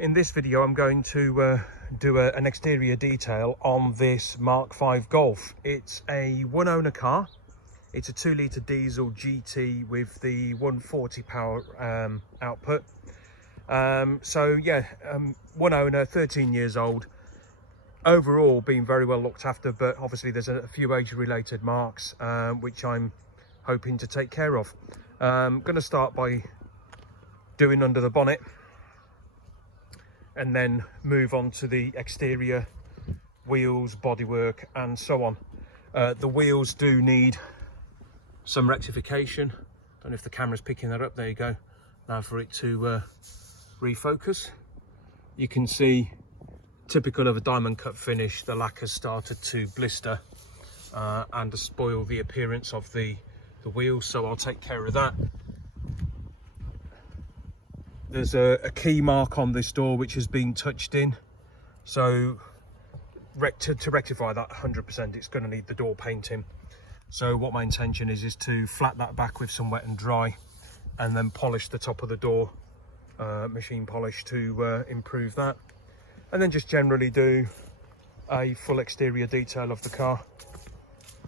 In this video I'm going to do an exterior detail on this MK5 Golf. It's a one owner car. It's a 2-litre diesel GT with the 140 power output. One owner, 13 years old. Overall been very well looked after, but obviously there's a few age related marks which I'm hoping to take care of. I'm going to start by doing under the bonnet and then move on to the exterior, wheels, bodywork and so on. The wheels do need some rectification. Don't know if the camera's picking that up. There you go. Now for it to refocus. You can see, typical of a diamond cut finish, the lacquer started to blister and to spoil the appearance of the wheels, so I'll take care of that. There's a key mark on this door which has been touched in, so to rectify that 100% it's going to need the door painting. So what my intention is to flat that back with some wet and dry and then polish the top of the door, machine polish, to improve that, and then just generally do a full exterior detail of the car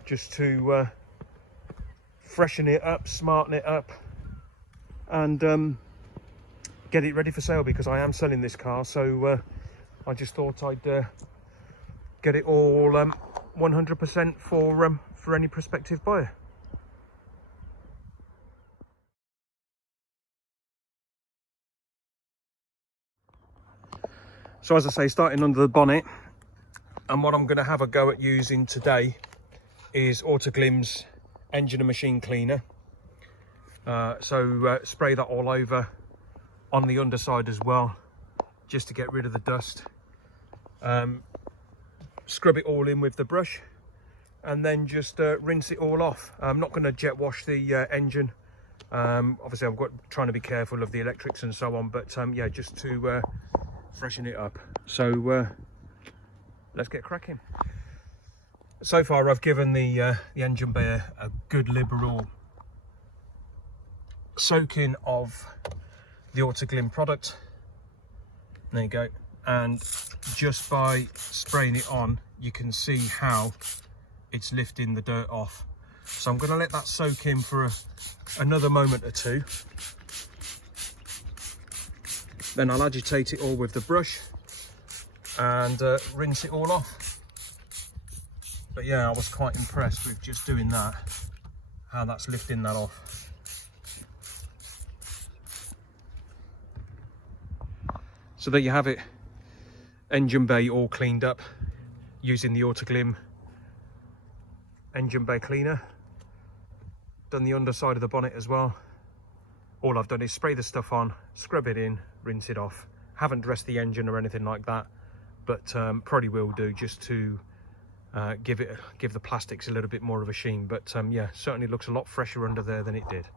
just to freshen it up, smarten it up, and get it ready for sale, because I am selling this car. So I just thought I'd get it all 100% for any prospective buyer. So as I say, starting under the bonnet, and what I'm going to have a go at using today is Autoglim's engine and machine cleaner. Spray that all over on the underside as well, just to get rid of the dust. Scrub it all in with the brush and then just rinse it all off. I'm not going to jet wash the engine. Obviously I've got trying to be careful of the electrics and so on, but yeah, just to freshen it up. So let's get cracking. So far I've given the engine bay a good liberal soaking of the Autoglim product. There you go. And just by spraying it on, you can see how it's lifting the dirt off. So I'm going to let that soak in for another moment or two. Then I'll agitate it all with the brush and rinse it all off. But yeah, I was quite impressed with just doing that, how that's lifting that off. So there you have it, engine bay all cleaned up using the Autoglim engine bay cleaner. Done the underside of the bonnet as well. All I've done is spray the stuff on, scrub it in, rinse it off. Haven't dressed the engine or anything like that, but probably will do, just to give the plastics a little bit more of a sheen. But yeah, certainly looks a lot fresher under there than it did.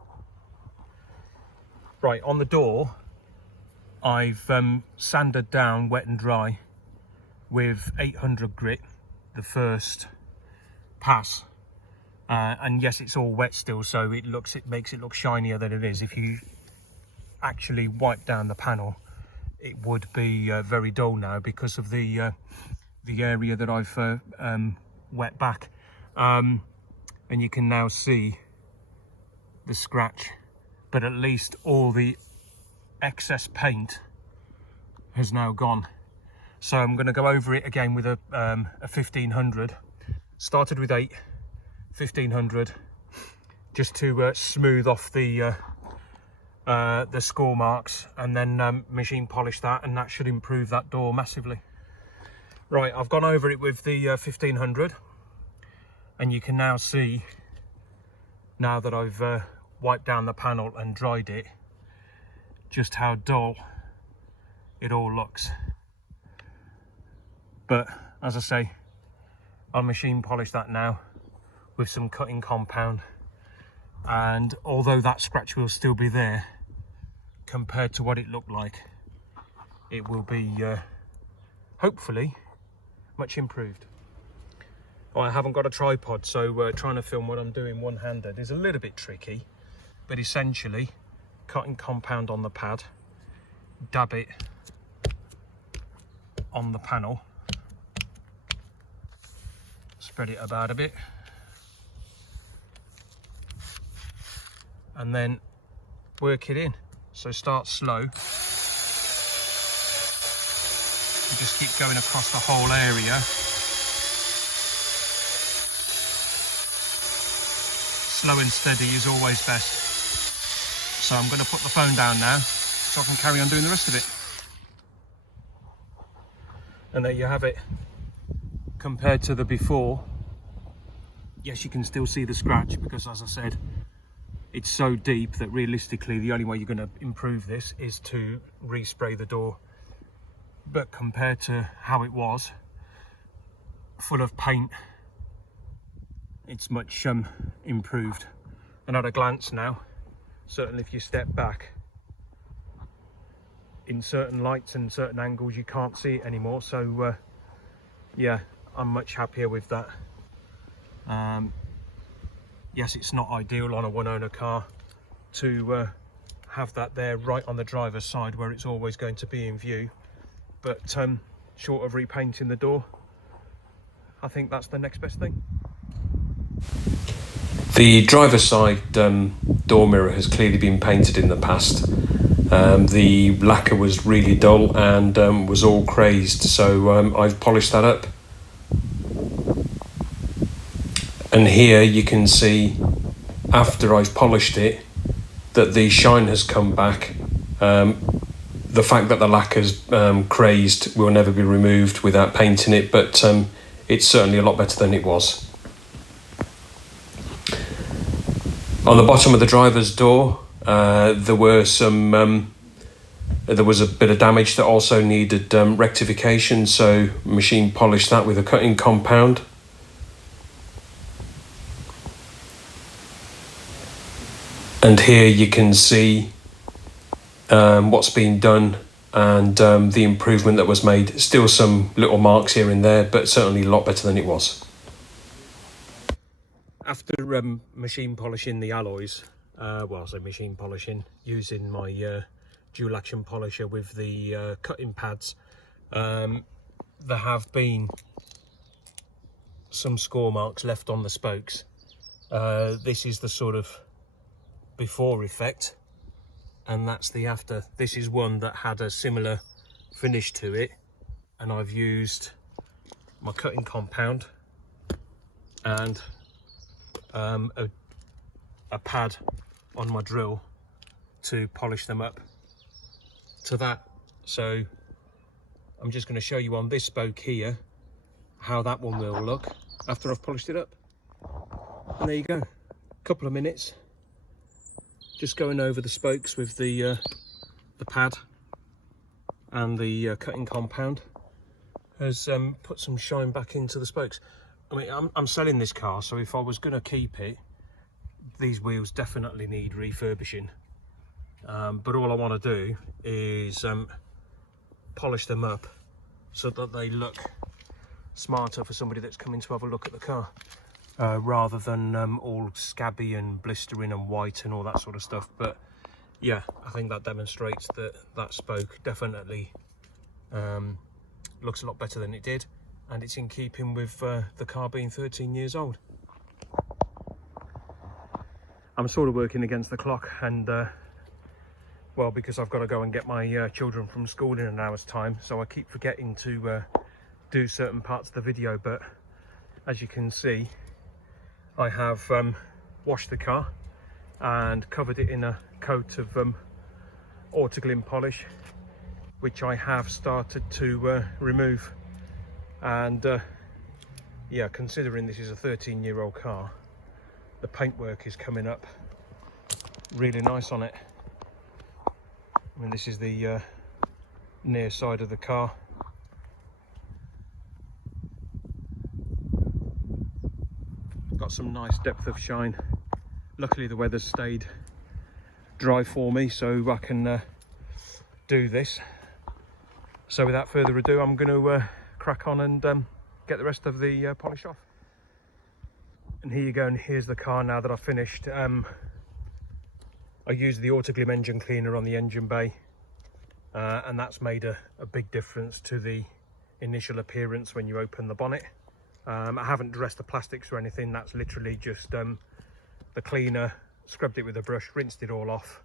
Right, on the door, I've sanded down wet and dry with 800 grit the first pass, and yes, it's all wet still, so it makes it look shinier than it is. If you actually wipe down the panel, it would be very dull now because of the area that I've wet back, and you can now see the scratch, but at least all the excess paint has now gone. So I'm going to go over it again with a 1500. Started with 1500 just to smooth off the score marks, and then machine polish that, and that should improve that door massively. Right, I've gone over it with the 1500, and you can now see, now that I've wiped down the panel and dried it, just how dull it all looks. But as I say, I'll machine polish that now with some cutting compound, and although that scratch will still be there, compared to what it looked like, it will be hopefully much improved. I haven't got a tripod, so trying to film what I'm doing one-handed is a little bit tricky, but essentially cutting compound on the pad, dab it on the panel, spread it about a bit, and then work it in. So start slow, and just keep going across the whole area. Slow and steady is always best. So I'm going to put the phone down now so I can carry on doing the rest of it. And there you have it. Compared to the before, yes, you can still see the scratch because, as I said, it's so deep that realistically the only way you're going to improve this is to respray the door. But compared to how it was, full of paint, it's much improved. And at a glance now, certainly if you step back, in certain lights and certain angles you can't see it anymore. So yeah, I'm much happier with that. Yes, it's not ideal on a one-owner car to have that there right on the driver's side where it's always going to be in view, but short of repainting the door, I think that's the next best thing. The driver's side door mirror has clearly been painted in the past. The lacquer was really dull and was all crazed, so I've polished that up. And here you can see, after I've polished it, that the shine has come back. The fact that the lacquer's crazed will never be removed without painting it, but it's certainly a lot better than it was. On the bottom of the driver's door, there was a bit of damage that also needed rectification, so machine polished that with a cutting compound. And here you can see what's been done and the improvement that was made. Still some little marks here and there, but certainly a lot better than it was. After machine polishing the alloys, machine polishing using my dual action polisher with the cutting pads, there have been some score marks left on the spokes. This is the sort of before effect, and that's the after. This is one that had a similar finish to it, and I've used my cutting compound and a pad on my drill to polish them up to that. So I'm just going to show you on this spoke here how that one will look after I've polished it up. And there you go, a couple of minutes just going over the spokes with the pad and the cutting compound has put some shine back into the spokes. I mean, I'm selling this car, so if I was going to keep it, these wheels definitely need refurbishing. But all I want to do is polish them up so that they look smarter for somebody that's coming to have a look at the car, rather than all scabby and blistering and white and all that sort of stuff. But yeah, I think that demonstrates that that spoke definitely looks a lot better than it did, and it's in keeping with the car being 13 years old. I'm sort of working against the clock, and well, because I've got to go and get my children from school in an hour's time, so I keep forgetting to do certain parts of the video. But as you can see, I have washed the car and covered it in a coat of autoglym polish, which I have started to remove. And yeah, considering this is a 13-year-old car, the paintwork is coming up really nice on it. I mean, this is the near side of the car. Got some nice depth of shine. Luckily the weather's stayed dry for me, so I can do this. So without further ado, I'm going to crack on and get the rest of the polish off. And here you go, and here's the car now that I've finished. I used the autoglym engine cleaner on the engine bay, and that's made a big difference to the initial appearance when you open the bonnet. I haven't dressed the plastics or anything. That's literally just the cleaner, scrubbed it with a brush, rinsed it all off,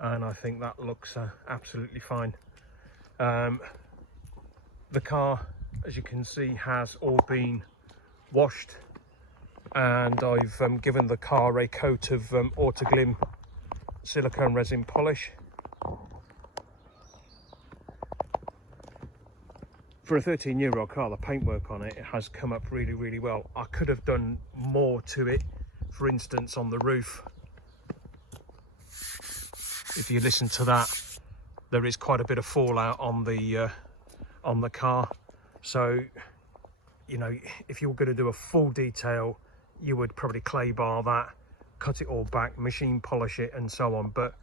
and I think that looks absolutely fine. The car, as you can see, has all been washed, and I've given the car a coat of Autoglim silicone resin polish. For a 13-year-old car, the paintwork on it has come up really well. I could have done more to it. For instance, on the roof, if you listen to that, there is quite a bit of fallout on the car. So, you know, if you were going to do a full detail, you would probably clay bar that, cut it all back, machine polish it, and so on. But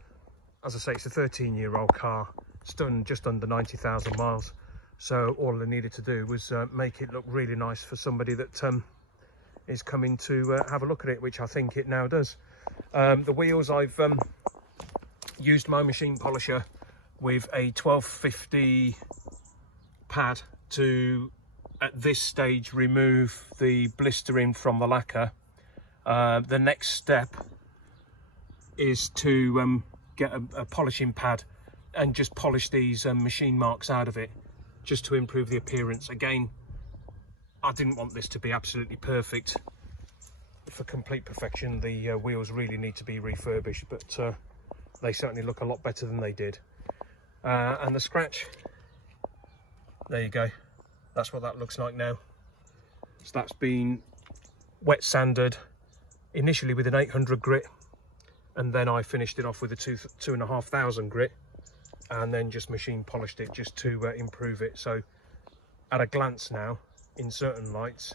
as I say, it's a 13-year-old car. It's done just under 90,000 miles. So all I needed to do was make it look really nice for somebody that is coming to have a look at it, which I think it now does. The wheels, I've used my machine polisher with a 1250 pad to, at this stage, remove the blistering from the lacquer. The next step is to get a polishing pad and just polish these machine marks out of it, just to improve the appearance. Again, I didn't want this to be absolutely perfect. For complete perfection, the wheels really need to be refurbished, but they certainly look a lot better than they did. And the scratch, there you go. That's what that looks like now. So that's been wet sanded, initially with an 800 grit, and then I finished it off with a 2,500 grit, and then just machine polished it just to improve it. So at a glance now, in certain lights,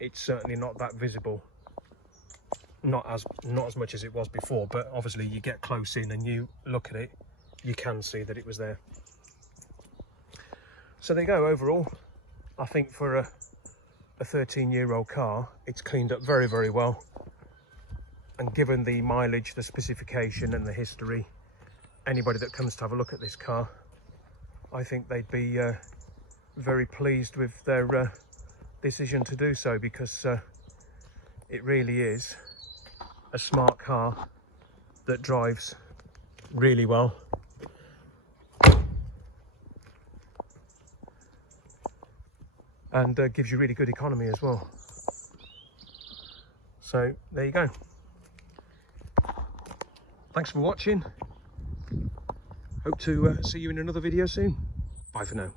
it's certainly not that visible, not as much as it was before, but obviously you get close in and you look at it, you can see that it was there. So there you go. Overall, I think for a 13-year-old car, it's cleaned up very well, and given the mileage, the specification and the history, anybody that comes to have a look at this car, I think they'd be very pleased with their decision to do so, because it really is a smart car that drives really well. And gives you really good economy as well. So there you go. Thanks for watching. Hope to see you in another video soon. Bye for now.